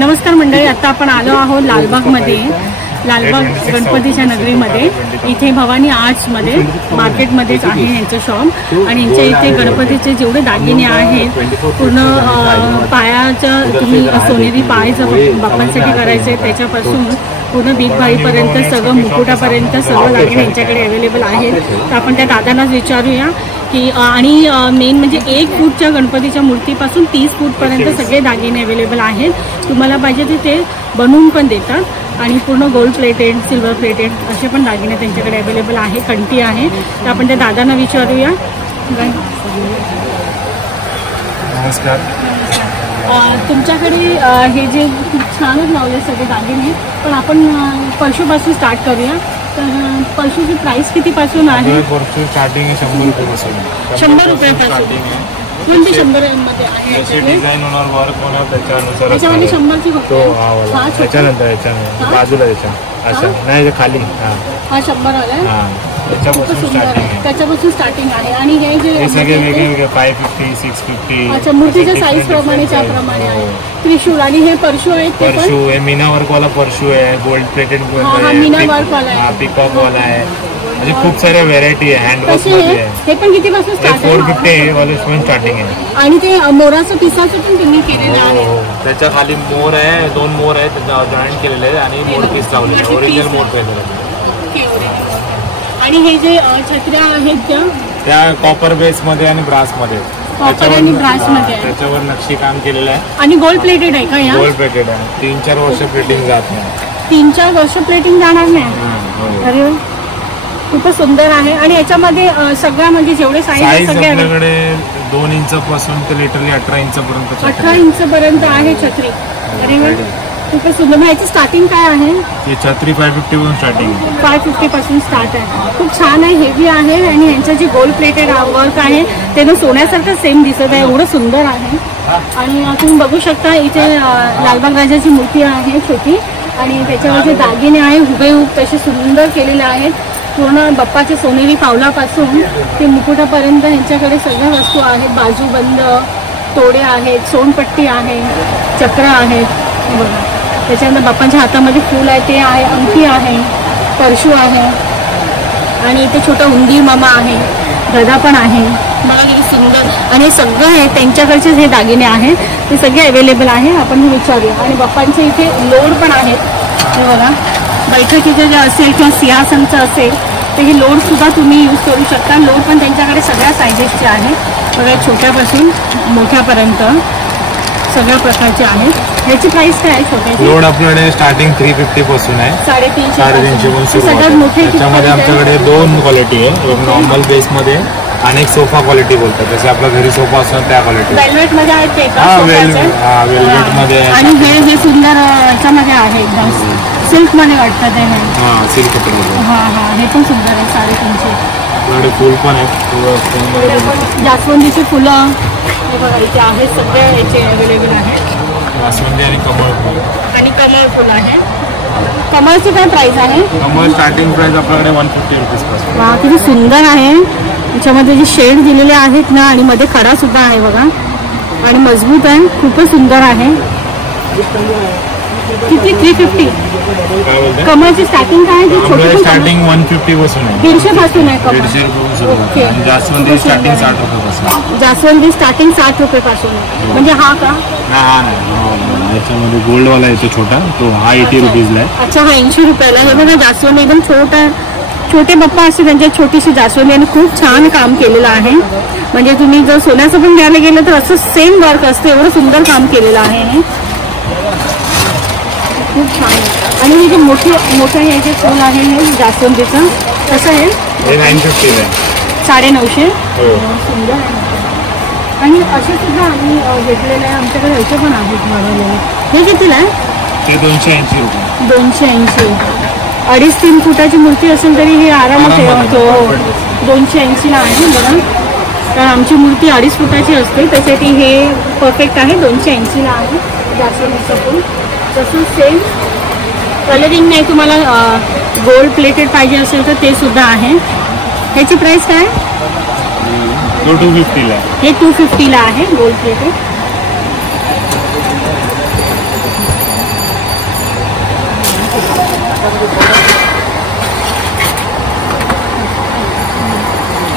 नमस्कार मंडळी, आता आपण आलो आहोत लालबागमध्ये, लालबाग गणपतीच्या नगरीमध्ये. इथे भवानी आर्ट्समध्ये मार्केटमध्येच आहे यांचं शॉप. आणि यांच्या इथे गणपतीचे जेवढे दागिने आहेत, पूर्ण पायाच्या तुम्ही सोनेरी पाय जर बाप्पांसाठी करायचे त्याच्यापासून पूर्ण बिग बाईपर्यंत सगळं मुकुटापर्यंत सगळं दागिने यांच्याकडे अवेलेबल आहेत. तर आपण त्या दादांनाच विचारूया की आणि मेन म्हणजे 1 फूटच्या गणपतीच्या मूर्तीपासून 30 फूटपर्यंत सगळे दागिने अवेलेबल आहेत. तुम्हाला पाहिजे ते बनवून पण देतात आणि पूर्ण गोल्ड प्लेटेड, सिल्वर प्लेटेड असे पण दागिने त्यांच्याकडे अवेलेबल आहे. कंठी आहे. तर आपण त्या दादांना विचारूया. नमस्कार. तुमच्याकडे हे जे खूप छानच लावले सगळे दागिने, पण आपण परशूपासून स्टार्ट करूया. तर परशूची प्राइस कितीपासून आहे? परशू स्टार्टिंग 100 रुपयापासून. 100 रुपयापासून. कोणती 100 मध्ये आहे? डिझाईन होणार, वर्क होणार, त्याच्यानुसार. त्याच्यामध्ये 100ची फक्त त्याच्यानंतर बाजूला याच्या अशा नाही खाली. हा 100 आला. त्याच्यापासून स्टार्टिंग आहे. आणि हे जे सगळे वेगळे 550, 650. अच्छा, मूर्तीच्या साईज प्रमाणे त्याप्रमाणे आहे. त्रिशूल आणि हे परशू आहेत. परशू आहे, मीना वर्क वाला परशू आहे, गोल्ड प्लेटेड मीना वर्क वाला आहे, पिकॉक वाला आहे. म्हणजे खूप साऱ्या व्हेरायटी आहे. हँडवर्क मध्ये हे पण कितीपासून स्टार्ट आहे? 450 वाले स्टार्टिंग आहे. आणि ते मोराचं पिसाचं पण तुम्ही केलेलं आहे. त्याच्या खाली मोर आहे, 2 मोर आहे, त्याचा जॉईंट केलेले आहे आणि मोर पीस लावलेले, ओरिजिनल मोर पीस. आणि हे जे छत्र्या आहेत त्या कॉपर बेस मध्ये आणि ब्रास मध्ये. त्याच्यावर नक्षी काम केलेलं आहे. आणि गोल्ड प्लेटेड आहे का? या गोल्ड प्लेटेड आहे. 3-4 वर्ष प्लेटिंग जात नाही. 3-4 वर्ष प्लेटिंग जाणार नाही. अरे खूपच सुंदर आहे. आणि याच्यामध्ये सगळ्या म्हणजे जेवढे साईज आपल्याकडे 2 इंचापासून ते लिटरली 18 इंचापर्यंत. 18 इंचपर्यंत आहे छत्री. अरे खूपच सुंदर. मग याची स्टार्टिंग काय आहे? ही छत्री 550 पासून स्टार्टिंग. 550 पासून स्टार्ट आहे. खूप छान आहे, हेवी आहे. आणि यांचं जे गोल्ड प्लेटेड वर्क आहे ते सोन्यासारखं सेम दिसत आहे, एवढं सुंदर आहे. आणि तुम्ही बघू शकता इथे लालबाग राजाची मूर्ती आहे छोटी, आणि त्याच्यावर जे दागिने आहे हुबेहूब तसे सुंदर केलेले आहेत. पूर्ण बाप्पाच्या सोनेरी पावलापासून ते मुकुटापर्यंत यांच्याकडे सगळ्या वस्तू आहेत. बाजूबंद, तोडे आहेत, सोनपट्टी आहे, चक्र आहेत. बघा, त्याच्यानंतर बाप्पांच्या हातामध्ये फूल आहे ते आहे, अंगठी आहे, परशू आहे, आणि इथे छोटा उंदीर मामा आहे, गदा पण आहे. बघा किती सुंदर. आणि हे सगळं आहे त्यांच्याकडचे जे दागिने आहेत ते सगळे अवेलेबल आहे. आपण हे विचारूया. आणि बाप्पांचे इथे लोड पण आहेत. हे बघा, बैठकीचं जे असेल किंवा सिंहासनचं असेल तर हे लोड सुद्धा तुम्ही यूज करू शकता. लोड पण त्यांच्याकडे सगळ्या सायझेसचे आहे. बघा, छोट्यापासून मोठ्यापर्यंत सगळ्या प्रकारचे आहेत. याची प्राइस काय आहे? छोट्याची लोड आपल्याकडे स्टार्टिंग 350 पासून आहे. 350 सगळ्यात मोठे. त्याच्यामध्ये आमच्याकडे 2 क्वालिटी आहे. एक नॉर्मल बेस मध्ये आणि एक सोफा क्वालिटी बोलतात. जसे आपला घरी सोफा असतो त्या क्वालिटी. वेल्वेट मध्ये आहेत ते का? वेल्वेट मध्ये. आणि हे सुंदर याच्यामध्ये आहे, एकदम सिल्क मध्ये वाटतं ते. सिल्क मध्ये. हे पण सुंदर आहे. 350. फुल पण आहेत. जास्वंदीची फुलं हे बघा इथे आहेत. सगळे याचे अवेलेबल आहेत. जास्वंदी आणि कमळ फुल. आणि कमळ फुल आहे. कमळची काय प्राइस आहे? कमळ स्टार्टिंग प्राइस आपल्याकडे 150 रुपीज पासून. वा, किती सुंदर आहे. त्याच्यामध्ये जे शेड दिलेले आहेत ना, आणि मध्ये खडा सुद्धा आहे बघा, आणि मजबूत आहे, खूपच सुंदर आहे. किती? 350. कमळची स्टार्टिंग काय आहे? छोटी स्टार्टिंग 150 पासून आहे. 150 पासून आहे कमळ. 150 रुपये पासून. जास्वंदी स्टार्टिंग 60 रुपये पासून. जास्वंदी स्टार्टिंग 60 रुपये पासून आहे. म्हणजे हा का? नाही, याच्यामध्ये गोल्ड वाला येतो छोटा, तो हा 80 रुपीजला आहे. अच्छा, हा 80 रुपयाला. हे बघा, जास्वंदी एकदम छोटा, छोटे बाप्पा असते त्यांच्यात छोटीशी जास्वंदी, आणि खूप छान काम केलेलं आहे. म्हणजे तुम्ही जर सोन्याचं पण घ्यायला गेलं तर असं सेम वर्क असतं, एवढं सुंदर काम केलेलं आहे हे. खूप छान आहे. आणि हे जे मोठं हे जे फूल आहे हे जास्वंदीचं कसं आहे? हे 950 आहे. 950. सुंदर आहे. आणि असे सुद्धा आम्ही घेतलेले आहे. आमच्याकडे असे पण आहेत बनवलेले. हे कितीला आहे? ते 280 रुपये. 280. 2.5-3 फुटाची मूर्ती असेल तरी हे आरामात येतो. 280ला आहे बघा. कारण आमची मूर्ती 2.5 फुटाची असते, त्यासाठी हे परफेक्ट आहे. 280ला आहे जास्वंदीचं फूल. तसं सेम कलरिंग नाही, तुम्हाला गोल्ड प्लेटेड पाहिजे असेल तर ते सुद्धा आहे. ह्याची प्राइस काय? 250ला. हे 250ला आहे गोल्ड प्लेटेड.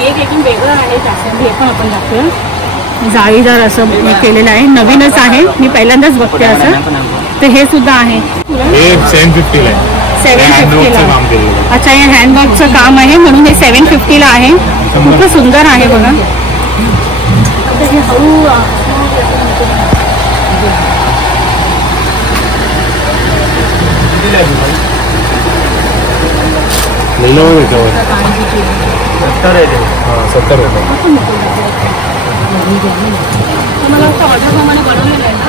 एक एकदम वेगळं आहे जास्वंद, हे पण आपण दाखवूया. जाळीदार असं हे केलेलं आहे, नवीनच आहे, मी पहिल्यांदाच बघते असं. तर हे सुद्धा आहे. हे 750 आहे. 750 ला. अच्छा, हे हँडवर्कचं काम आहे म्हणून हे 750 ला आहे. खूप सुंदर आहे बघा. आता हे हळू मला ऑर्डरप्रमाणे बनवलेलं आहे ना.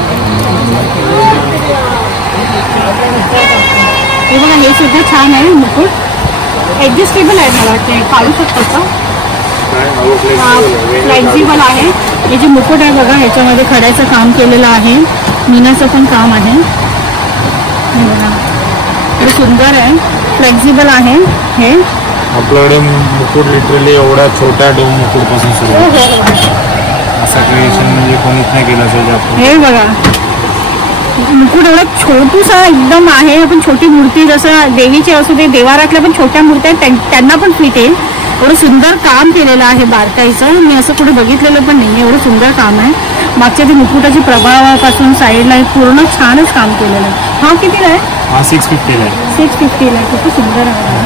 हे बघा, हे सुद्धा छान आहे मुकुट. ॲडजस्टेबल आहे, मला वाटतं काढू शकतो का, फ्लेक्झिबल आहे. हे जे मुकुट आहे बघा, ह्याच्यामध्ये खड्याचं काम केलेलं आहे, मीनाचं पण काम आहे. हे बघा, हे सुंदर आहे, फ्लेक्झिबल आहे. हे आपल्याकडे मुकुट लिटरली एवढ्या छोट्या मुकुट पासून सुरू आहे. असं क्रिएशन म्हणजे कोणीच नाही केलं असेल. हे बघा, मुकुट एवढा छोटूसा एकदम आहे. आपण छोटी मूर्ती जसं देवीची असू दे, देवारातल्या पण छोट्या मूर्त्या आहेत, त्यांना पण फिट आहे. एवढं सुंदर काम केलेलं आहे बारकाईचं. मी असं कुठे बघितलेलं पण नाही, एवढं सुंदर काम आहे. मागच्या ते मुकुटाची प्रभावापासून साईडला पूर्ण छानच काम केलेलं आहे. हा कितीला आहे? हा 650 आहे. 650 ला. खूप सुंदर आहे.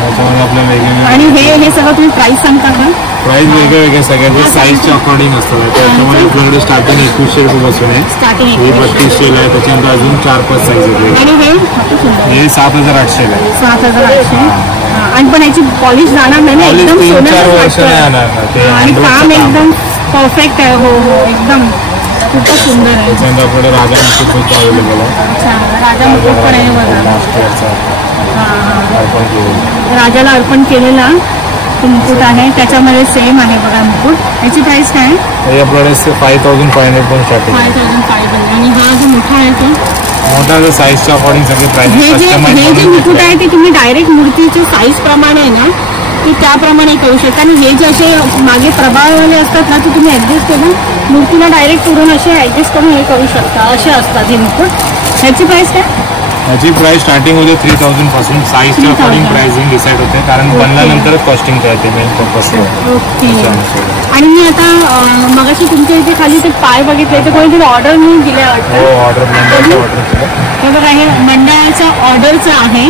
त्याच्यामध्ये आपल्या वेगवेगळे आणि हे सगळं तुम्ही प्राइस सांगता का? प्राइस वेगळे सगळ्यांचे साईजच्या अकॉर्डिंग असतात. त्याच्यामध्ये आपल्याकडे स्टार्टिंग 2100 रुपयापासून आहे. स्टार्टिंग हे 3200 आहे. त्याच्यानंतर अजून 4-5 साईज आहे. आणि हे 7800 आहे. 7800. आणि पण याची पॉलिश जाणार नाही ना, एकदम 3-4 वर्ष नाही येणार. आणि काम एकदम परफेक्ट आहे. हो हो, एकदम खूपच सुंदर आहे. त्याच्यानंतर आपल्याकडे राजा मुकुट सुद्धा अवेलेबल आहे. अच्छा, राजा मुकुट पण आहे बघा. राजाला अर्पण केलेला तो मुकुट आहे, त्याच्यामध्ये सेम आहे बघा मुकुट. याची प्राइस काय आहे? हे आपल्याकडे 5500 पण स्टार्टिंग. 5500. आणि हा जो मोठा आहे तो मोठा साईजच्या अकॉर्डिंग सगळे प्राइस. हे जे मुकुट आहे ते तुम्ही डायरेक्ट मूर्तीच्या साईज प्रमाणे आहे ना, ते त्याप्रमाणे करू शकता. आणि हे जे असे मागे प्रभाववाले असतात ना, ते तुम्ही ऍडजस्ट करून मूर्तीला डायरेक्ट करून असे ऍडजस्ट करून हे करू शकता. असे असतात हे मुकुट. ह्याची प्राइस काय? याची प्राइस स्टार्टिंग होते 3000 पासून. साईजच्या अकॉर्डिंग प्राइसिंग डिसाईड होते, कारण बनल्यानंतरच कॉस्टिंग करते मेन पर्पज. ओके. आणि मी आता मगाशी तुमच्या इथे खाली ते पाय बघितले, तर कोणीतरी ऑर्डर मी दिल्या वाटतं. हो, ऑर्डर हे बघा, हे मंडळाच्या ऑर्डरचं आहे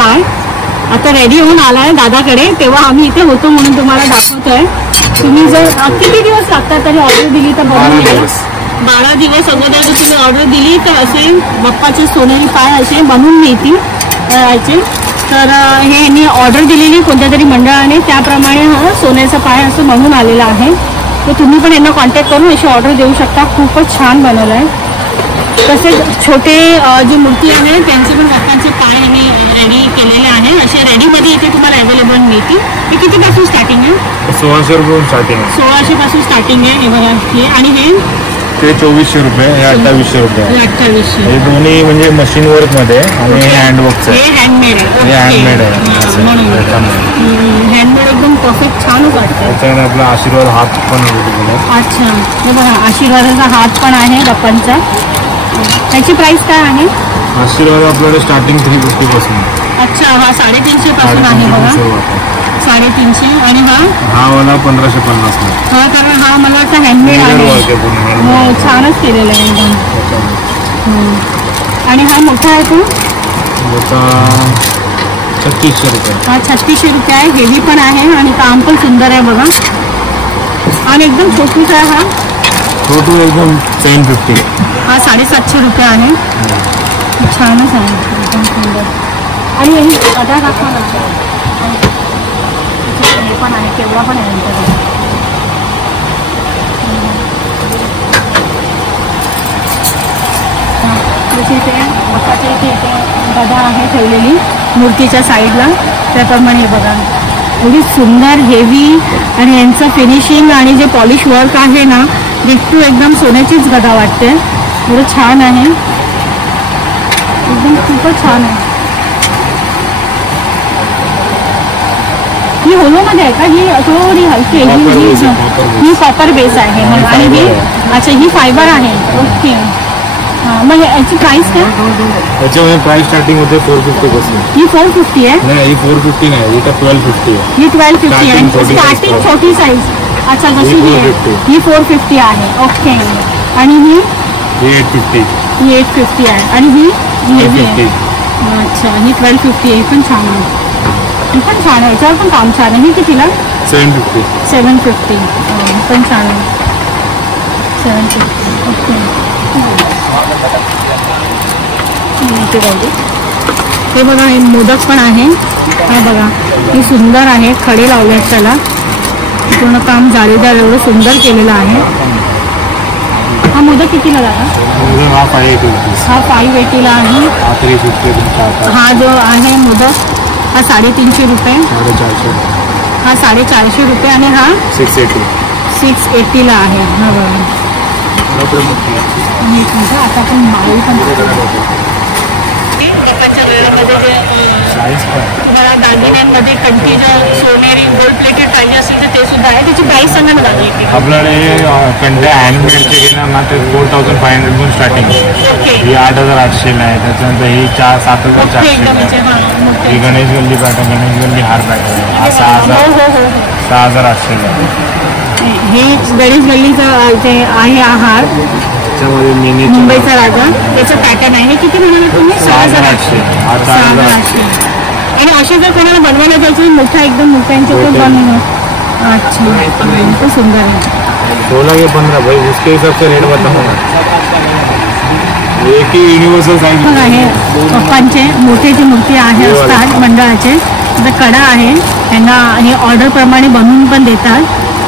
पाय. आता रेडी होऊन आलाय दादाकडे, तेव्हा आम्ही इथे होतो म्हणून तुम्हाला दाखवतोय. तुम्ही जर किती दिवस लागतात तरी ऑर्डर दिली तर बनवून द्याल. 12 दिवस अगोदर जर तुम्ही ऑर्डर दिली तर असे बाप्पाचे सोनेरी पाय असे बनवून मिळतील याचे. तर हे यांनी ऑर्डर दिलेली कोणत्या तरी मंडळाने, त्याप्रमाणे हा सोन्याचा पाय असं बनवून आलेला आहे. तर तुम्ही पण यांना कॉन्टॅक्ट करून अशी ऑर्डर देऊ शकता. खूपच छान बनवलं आहे. तसेच छोटे जी मूर्ती आहे त्यांचे पण बाप्पांचे पाय यांनी रेडी केलेले आहे. असे रेडीमध्ये इथे तुम्हाला अवेलेबल मिळतील. हे कितीपासून स्टार्टिंग आहे? 1600 रुपये स्टार्टिंग आहे. 1600 पासून स्टार्टिंग आहे. हे बघा हे. आणि हे 2400 रुपये, हे 2800 रुपये. 2800. हे दोन्ही म्हणजे मशीन वर्क मध्ये आणि हे हँडवर्कचं आहे. हे हँडमेड आहे. हे हँडमेड आहे. हँडमेड एकदम परफेक्ट छानच वाटतं. त्याच्यामध्ये आपला आशीर्वाद हात पण अवेलेबल आहे. अच्छा, हे बघा आशीर्वादाचा हात पण आहे बाप्पांचा. त्याची प्राइस काय आहे? आशीर्वाद आपल्याकडे स्टार्टिंग 350 पासून. अच्छा, हा 350 पासून आहे बघा. 350. आणि हा वाला 1550 ला. हा, कारण हा मला वाटतं हँडमेड आहे. हो, छानच केलेलं आहे एकदम. आणि हा मोठा आहे तो 3600 रुपये. हा 3600 रुपये आहे. हेवी पण आहे आणि काम पण सुंदर आहे बघा. आणि एकदम छोटूच आहे हा. छोटू एकदम 750. हा 750 रुपये आहे. छानच आहे एकदम सुंदर. आणि हे गदा दाखवा ना. हे पण आहे, केवढा पण आहे नंतर. इथे बाप्पाच्या इथे गदा आहे ठेवलेली मूर्तीच्या साईडला. त्याप्रमाणे बघा एवढी सुंदर हेवी. आणि यांचं फिनिशिंग आणि जे पॉलिश वर्क आहे ना, डिट्टू एकदम सोन्याचीच गदा वाटते. एवढं छान आहे, एकदम खूपच छान आहे. ही होलोमध्ये आहे का? ही थोडी हलकी ही कॉपर बेस आहे. आणि ही अच्छा, ही फायबर आहे. ओके. मग याची प्राइस काय? त्याच्यामध्ये प्राइस स्टार्टिंग होते 450 पासून. ही 450 आहे? नाही, ही 450 नाही, ही 1250 आहे. ही 1250 आहे. स्टार्टिंग छोटी साईज. अच्छा, जशी ही 450 आहे. ओके. आणि ही 850. ही 850 आहे. आणि ही 850. अच्छा, ही 1250 आहे. पण छान आहे. ही पण छान आहे. याच्यावर पण काम छान आहे. ही कितीला? 750. 750. पण छान आहे. 750. ओके. हे बघा, हे मोदक पण आहे. हा बघा, हे सुंदर आहे. खडे लावले आहेत त्याला. पूर्ण काम जाळीदार एवढं सुंदर केलेलं आहे. हा मोदक कितीला दादा? हा 580. हा 580 आहे. हा 350. हा जो आहे मोदक हा 350 रुपये. 450. हा 450 रुपये. आणि हा 680 ला आहे. हा बघा. आता आपण माळी पण दागिन्यांमध्ये कंटिन्यू सोनेरी गोल्ड प्लेटेड पाहिजे असेल तर ते सुद्धा आहे. त्याची प्राइस सांगा ना दादा. आपल्याकडे कंटे हँडमेडचे घेणार ना ते 4500 पासून स्टार्टिंग. ही 8800 आहे. त्याच्यानंतर ही 7400. ही गणेश गल्ली पॅटर्न, गणेश गल्ली हार पॅटर्न हा 6800 आहे. हे गणेश गल्लीचा जे आहे हार, त्याच्यामध्ये मिनी मुंबईचा राजा, त्याचं पॅटर्न आहे. हे किती म्हणाले तुम्ही? 6800. हा 4800. आणि असे जर कोणाला बनवायला द्यायचे मोठा एकदम मोठ्यांचे तो बनवणार. अच्छा, तो सुंदर आहे. 16 के 15 भाई, उसके हिसाब से रेट बताओ. एक ही युनिव्हर्सल साईज आहे. पप्पांचे मोठे जी मूर्ती आहे असतात मंडळाचे, तर कडा आहे. त्यांना हे ऑर्डर प्रमाणे बनवून पण देतात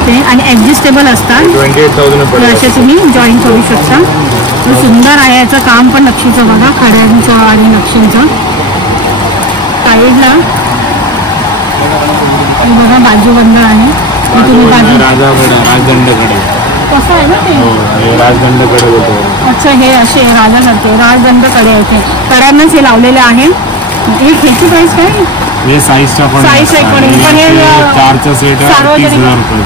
ते, आणि ॲडजस्टेबल असतात. 28,000 असे तुम्ही जॉईन करू शकता. सुंदर आहे. याचं काम पण नक्षीचं बघा, खड्यांचं आणि नक्षींचं. साईडला बघा बाजूबंद आहे. तुम्ही बाजू राजदंडकडे कसं आहे ना ते राजदंडकडे होतो. अच्छा, हे असे राजासारखे राजदंडकडे येते. कड्यांनाच हे लावलेले आहे. ह्याची प्राइस काय? हे साईजचा पण साईज आहे पण हे 4चा सेट 30,000 रुपये.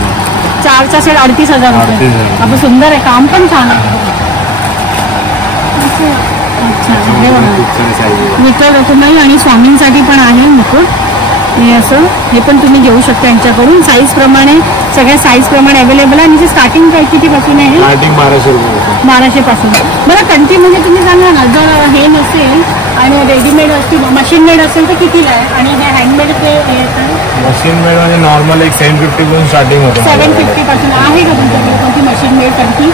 4चा सेट 38,000 रुपये. आपण सुंदर आहे. काम पण छान आहे. अच्छा, हे बघा विठ्ठल रखुमाई आणि स्वामींसाठी पण आहे मुकुट. हे असं हे पण तुम्ही घेऊ शकता यांच्याकडून. साईज प्रमाणे सगळ्या साईज प्रमाणे अवेलेबल आहे. आणि स्टार्टिंग प्राइस कितीपासून आहे? स्टार्टिंग 1200 रुपये. 1200 पासून. बरं, कंटी म्हणजे तुम्ही सांगा ना, जर हे नसेल आणि रेडीमेड असतील, मशीन मेड असेल तर कितीला आहे? आणि हे हँडमेड ते मशीन मेड म्हणजे नॉर्मल एक 750 पासून स्टार्टिंग होतं. 750 पासून आहे का तुमच्याकडे कोणती मशीन मेड कंटी?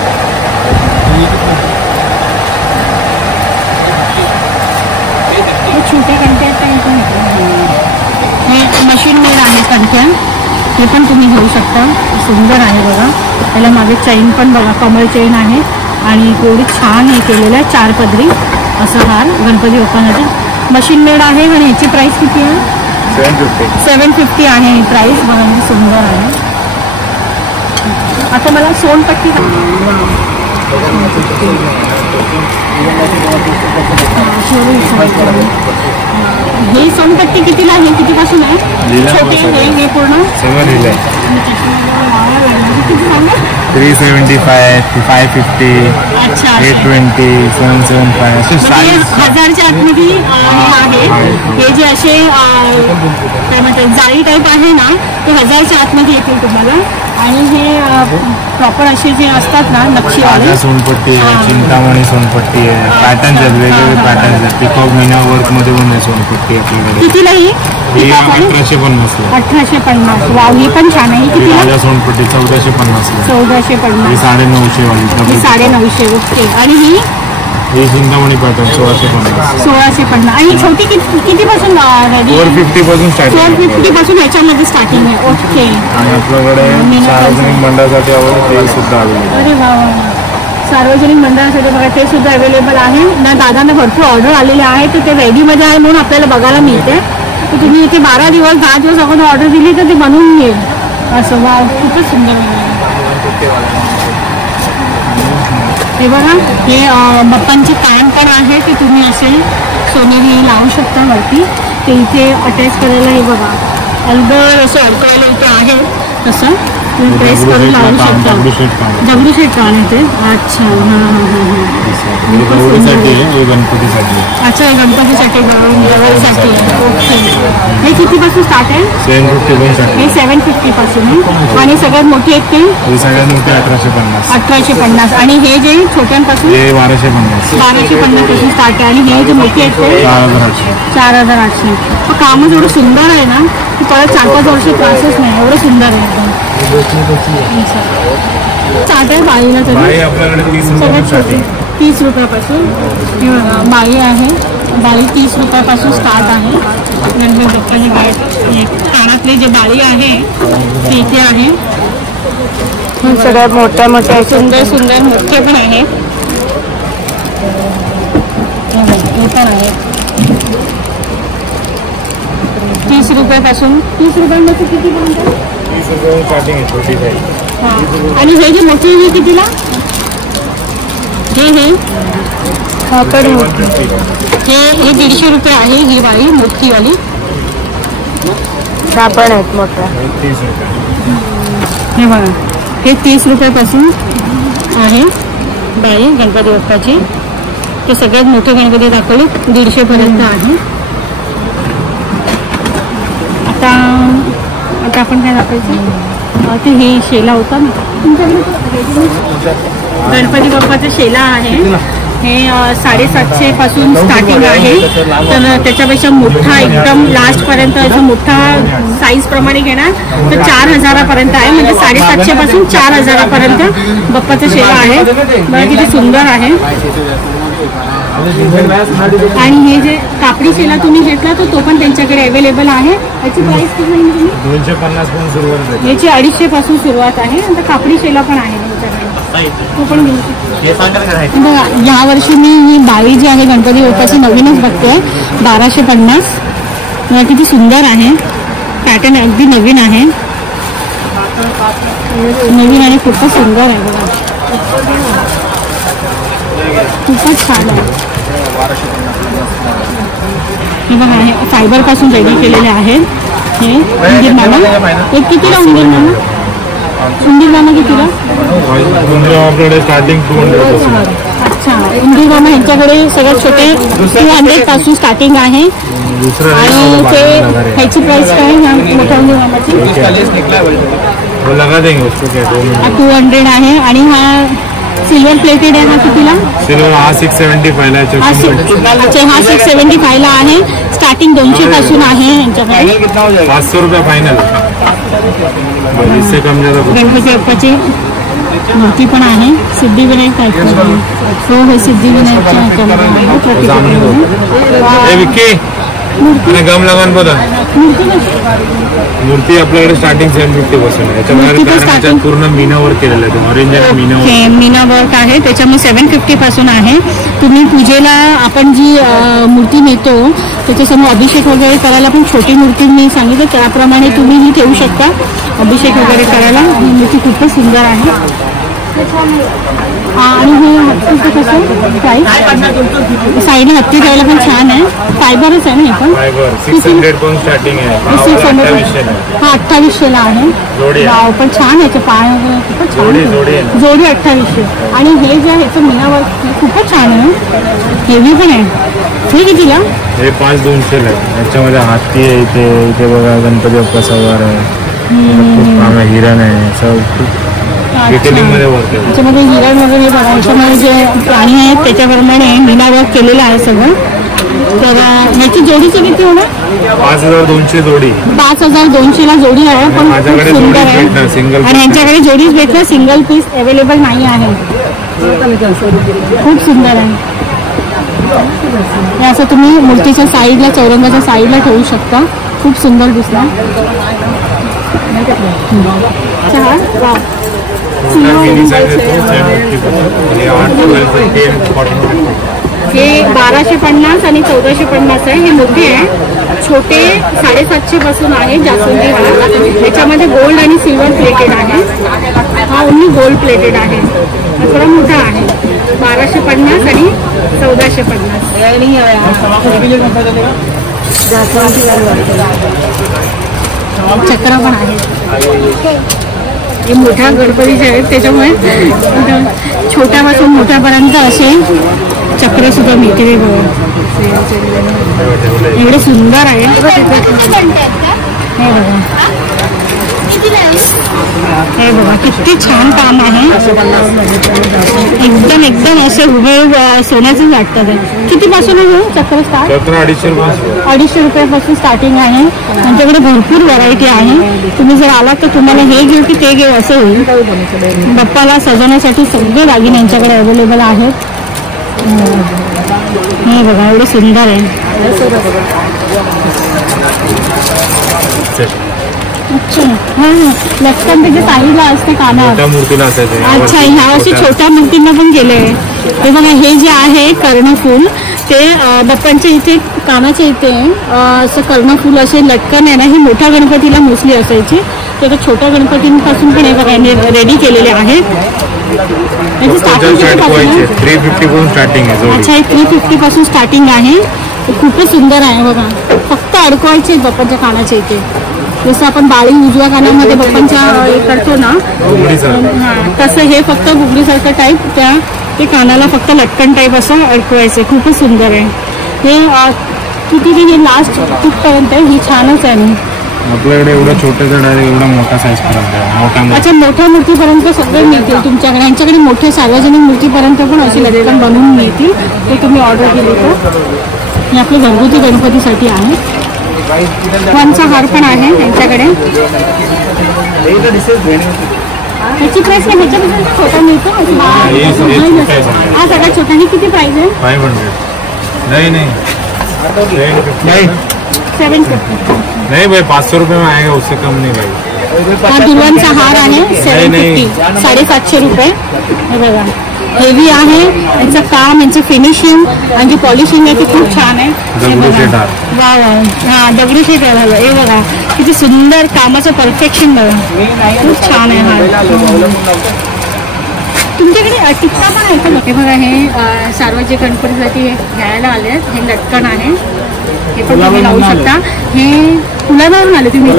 छोटे कंटे आहेत. हे मशीन मेड आहे कंट्या. हे पण तुम्ही घेऊ शकता. सुंदर आहे बघा. त्याला मागे चैन पण बघा, कमळ चैन आहे. आणि एवढी छान हे केलेलं आहे. 4 पदरी असं हार गणपती बाप्पांसाठी. मशीन मेड आहे. आणि ह्याची प्राइस किती आहे? 750 आहे ही प्राइस. बघा, सुंदर आहे. आता मला सोनपट्टी हे सोनपट्टी कितीला आहे? कितीपासून आहे? छोटे हे पूर्ण सगळं लिहिलंय. 375, 550, 820, 775 असे साईज 1000च्या आतमध्ये आहे. हे जे असे काय म्हणतात जाळी टाईप आहे ना, ते 1000च्या आतमध्ये येतील तुम्हाला. आणि हे प्रॉपर असे जे असतात ना नक्षीवाले, सोनपट्टी आहे, चिंतामणी सोनपट्टी आहे. पॅटर्न्स आहेत, वेगवेगळे पॅटर्न्स आहेत. पिकॉक मीना वर्क मध्ये पण आहे सोनपट्टी आपल्याकडे. कितीला ही? 1850. 1850. वाव, ही पण छान आहे. किती? राजा सोनपट्टी 1450. 1450. 950 वाली. 950. ओके. आणि ही चिंतामणी पॅटर्न 1650. 1650. आणि छोटी किती पासून? 450 पासून स्टार्टिंग. 450 पासून ह्याच्यामध्ये स्टार्टिंग आहे. ओके. आणि आपल्याकडे सार्वजनिक मंडळासाठी ते सुद्धा अवेलेबल. अरे वा, सार्वजनिक मंडळासाठी बघा ते सुद्धा अवेलेबल आहे ना. दादांना भरपूर ऑर्डर आलेले आहे, तर ते रेडीमध्ये आहे म्हणून आपल्याला बघायला मिळते. तर तुम्ही इथे 12 दिवस 10 दिवस अगोदर ऑर्डर दिली तर ते बनवून येईल. असं वा, खूपच सुंदर. हे बघा, हे बाप्पांचे कान पण आहे. ते तुम्ही असे सोनेरी लावू शकता वरती. ते इथे अटॅच करायला हे बघा, अलगद असं अडकवायला इथे आहे तसं. तुम्ही प्रेस करून लावू शकता. दगडूशेठ काम येते. अच्छा, गौरीसाठी आहे, गणपतीसाठी. अच्छा, गणपतीसाठी गौरीसाठी. ओके. हे कितीपासून स्टार्ट आहे? 750 हे 750 पासून आहे. आणि सगळ्यात मोठी आहेत ते? सगळ्यात मोठे 1850. 1850. आणि हे जे छोट्यांपासून? हे 1250. 1250 पासून स्टार्ट आहे. आणि हे जे मोठी आहेत ते? 4800. 4800. कामच एवढं सुंदर आहे ना की परत 4-5 वर्ष त्रासच नाही. एवढं सुंदर आहे एकदम. स्टार्ट आहे बाळीला तरी? बाळी आपल्याकडे 30 रुपयापासून. हे बघा, बाळी आहे. बाळी 30 रुपयापासून स्टार्ट आहे. गणपती बाप्पाचे बाळ कानातले जे बाळी आहे ते इथे आहे. सगळ्यात मोठ्या मोठ्या सुंदर सुंदर मोठे पण आहे. हे पण आहे 30 रुपयापासून. 30 रुपयांमध्ये किती पर्यंत? 30 रुपये स्टार्टिंग आहे छोटी साईज. आणि हे जे मोठी आहे कितीला? हे कापड हे 150 रुपये आहे. ही बाळी मोठीवाली कापड आहेत मोठ्या. 30 रुपये. हे बघा, हे 30 रुपयापासून आहे बाळी गणपती बाप्पाची. ते सगळ्यात मोठे गणपती दाखवले 150 पर्यंत आहे. आता आपण काय दाखवायचं ते हे शेला होता ना तुमच्याकडे. गणपती बाप्पाचा शेला आहे. हे 750 पासून स्टार्टिंग आहे. तर त्याच्यापेक्षा मोठा एकदम लास्ट पर्यंत असं मोठा साईज प्रमाणे घेणार तर 4000 पर्यंत आहे. म्हणजे 750 पासून 4000 पर्यंत बाप्पाचा शेला आहे. बघा किती सुंदर आहे. आणि हे जे कापडी शेला तुम्ही घेतला तर तो पण त्यांच्याकडे अवेलेबल आहे. याची प्राइस किती आहे? 250 पासून सुरुवात आहे. याची 250 पासून सुरुवात आहे. आता कापडी शेला पण आहे त्यांच्याकडे, तो पण घेऊ शकतो. बघा, या वर्षी मी ही बाळी जी आहे गणपती बाप्पाची नवीनच बघते. 1250. किती सुंदर आहे. पॅटर्न अगदी नवीन आहे. नवीन आणि खूपच सुंदर आहे. बघा, खूपच छान आहे. हे बघा, हे फायबर पासून रेडी केलेले आहेत. हे उंदीर मामा एक कितीला? उंदीर मामा कितीला? आपल्याकडे स्टार्टिंग 200. अच्छा, उंदीर मामा यांच्याकडे सगळ्यात छोटे 200 पासून स्टार्टिंग आहे. आणि ते ह्याची प्राइस काय मोठ्या उंदीर मामाची? 200 आहे. आणि हा सिल्वर प्लेटेड आहे. हा कितीला? सिल्वर हा 675 ला. अच्छा, हा 675 ला आहे. स्टार्टिंग 200 पासून आहे यांच्याकडे. 500 रुपये फायनल. इससे कम ज्यादा. गणपती बाप्पाची मूर्ती पण आहे. सिद्धिविनायक टाईप. हो हो, सिद्धिविनायकच्या गम लगान बघा. मूर्ती आपल्याकडे स्टार्टिंग 750 पासून आहे. पूर्ण मीना वर्क केलेलं आहे. ऑरेंज मीना वर्क आहे. त्याच्यामुळे 750 पासून आहे. तुम्ही पूजेला आपण जी मूर्ती नेतो त्याच्यासमोर अभिषेक वगैरे करायला पण छोटी मूर्ती मी सांगितलं त्याप्रमाणे तुम्ही ही ठेवू शकता अभिषेक वगैरे करायला. ही मूर्ती खूपच सुंदर आहे. आणि हे हत्तीचं कसं प्राईस? साईडला हत्ती ठेवायला पण छान आहे. फायबरच आहे ना हे पण? 600 पासून स्टार्टिंग आहे. 600. हा 2800 ला आहे. वाव, पण छान आहे. पाय वगैरे खूपच छान. जोडी 2800. आणि हे जे आहे ह्याचं मीनावर खूपच छान आहे. हेवी पण आहे. हे कितीला? हे 5200 ला आहे. याच्यामध्ये हत्ती आहे. इथे बघा गणपती बाप्पा सवार आहे. हिरण आहे. सब त्याच्यामध्ये हिरण वगैरे बघा. याच्यामध्ये जे प्राणी आहेत त्याच्याप्रमाणे मीना वर्क केलेलं आहे सगळं. तर ह्याची जोडीची किती होणार? 5200 जोडी. 5200 ला जोडी आहे. पण खूप सुंदर आहे. आणि यांच्याकडे जोडीच भेटणार, सिंगल पीस अवेलेबल नाही आहे. खूप सुंदर आहे. हे असं तुम्ही मूर्तीच्या साईडला, चौरंगाच्या साईडला ठेवू शकता. खूप सुंदर दिसला. हे 1250 आणि 1450 आहे. हे मोठे आहे. छोटे 750 पासून आहे. जास्वंदी हार याच्यामध्ये गोल्ड आणि सिल्वर प्लेटेड आहे. हा ओन्ली गोल्ड प्लेटेड आहे. थोडा मोठा आहे. 1250 आणि 1450. चक्र पण आहे. हे मोठ्या गणपतीचे आहेत, त्याच्यामुळे छोट्यापासून मोठ्यापर्यंत असे चक्र सुद्धा मिळते बघा. एवढे सुंदर आहे हे बघा. हे बघा किती छान काम आहे. एकदम एकदम असे हुबेहूब सोन्याचंच वाटतं ते. कितीपासून आहे चक्र स्टार्ट? 250 रुपयापासून स्टार्टिंग आहे. त्यांच्याकडे भरपूर व्हरायटी आहे. तुम्ही जर आलात तर तुम्हाला हे घेऊ की ते घेऊ असं होईल. बाप्पाला सजवण्यासाठी सगळे दागिने यांच्याकडे अवेलेबल आहेत. हे बघा एवढं सुंदर आहे. अच्छा हां लटकन त्याच्या साईडला असते कानावर. अच्छा ह्या वर्षी छोट्या मूर्तींना पण केले आहे. हे बघा हे जे आहे कर्णफूल ते बाप्पांच्या इथे कानाच्या इथे असं कर्णफूल असे लटकन आहे ना, ही मोठ्या गणपतीला मोस्टली असायची. ते छोट्या गणपतींपासून पण हे बघा रेडी केलेले आहेत. याची स्टार्टिंग 350 पासून स्टार्टिंग आहे. अच्छा हे 350 पासून स्टार्टिंग आहे. खूपच सुंदर आहे बघा. फक्त अडकवायचे आहेत बाप्पांच्या कानाच्या इथे. जसं आपण बाळी उजव्या कानामध्ये बाप्पांच्या हे करतो ना, हां तसं हे फक्त बुगडीसारखं टाईप त्या ते कानाला फक्त लटकन टाईप असं अडकवायचं. खूपच सुंदर आहे हे. किती हे लास्ट कुठपर्यंत आहे? ही छानच आहे. आपल्याकडे एवढं छोटं झाड आहे, एवढा मोठा साईज पर्यंत आहे. अच्छा मोठ्या मूर्तीपर्यंत सगळे मिळतील तुमच्याकडे. यांच्याकडे मोठ्या सार्वजनिक मूर्तीपर्यंत पण अशी लटकन बनवून मिळतील. ते तुम्ही ऑर्डर केली तर. हे आपले घरगुती गणपतीसाठी आहे. फनचा हार पण आहे यांच्याकडे. ह्याची प्राइस काय? ह्याच्यापासून छोटा मिळतो हा सगळ्यात छोटा. ही किती प्राइस आहे? 500. नहीं 750. नहीं भाई 500 रुपये में आएगा, उससे कम नहीं भाई. हा दुर्वांचा हार आहे 750 750 रुपये. हे बघा हेवी आहे यांचं काम, यांचं फिनिशिंग आणि जी पॉलिशिंग आहे ती खूप छान आहे. वा वा हा दगडूशेठ झालं. हे बघा किती सुंदर कामाचं परफेक्शन बघा. खूप छान आहे हा. तुमच्याकडे टिक्का पण आहे का? हे बघा हे सार्वजनिक गणपतीसाठी घ्यायला आले. हे लटकन आहे. हे पण तुम्ही लावू शकता. हे कुलाब्यावरून आले तुम्ही?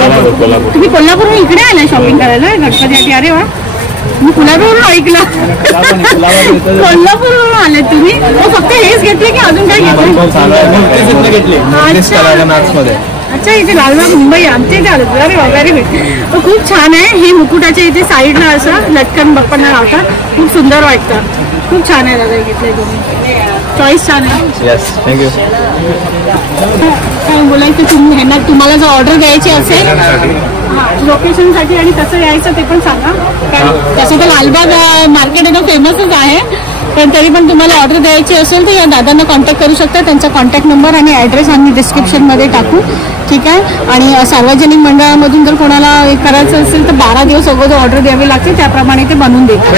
तुम्ही कोल्हापूरहून इकडे आलाय शॉपिंग करायला गणपतीसाठी? अरे वा मी कुलाब्यावरून ऐकलं. कोल्हापूरवरून आले तुम्ही? फक्त हेच घेतले की अजून काय घेतले? अच्छा इथे लालबाग मुंबई आमच्या इथे आलं. अरे वगैरे भेट खूप छान आहे. हे मुकुटाच्या इथे साईडला असं लटकन बाप्पांना लावतात. खूप सुंदर वाटतं. खूप छान आहे दादा घेतलंय तुम्ही. चॉईस छान आहे. Yes thank you. काय बोलायचं तुम्ही ह्यांना तुम्हाला जर ऑर्डर द्यायची असेल लोकेशनसाठी आणि कसं यायचं ते पण सांगा. कारण तसं तर लालबाग मार्केट एकदम फेमसच आहे. पण तरी पण तुम्हाला ऑर्डर द्यायची असेल तर या दादांना कॉन्टॅक्ट करू शकता. त्यांचा कॉन्टॅक्ट नंबर आणि ॲड्रेस आम्ही डिस्क्रिप्शनमध्ये टाकू. ठीक आहे. आणि सार्वजनिक मंडळामधून जर कोणाला करायचं असेल तर 12 दिवस अगोदर ऑर्डर द्यावी लागते. त्याप्रमाणे ते बनवून देतात.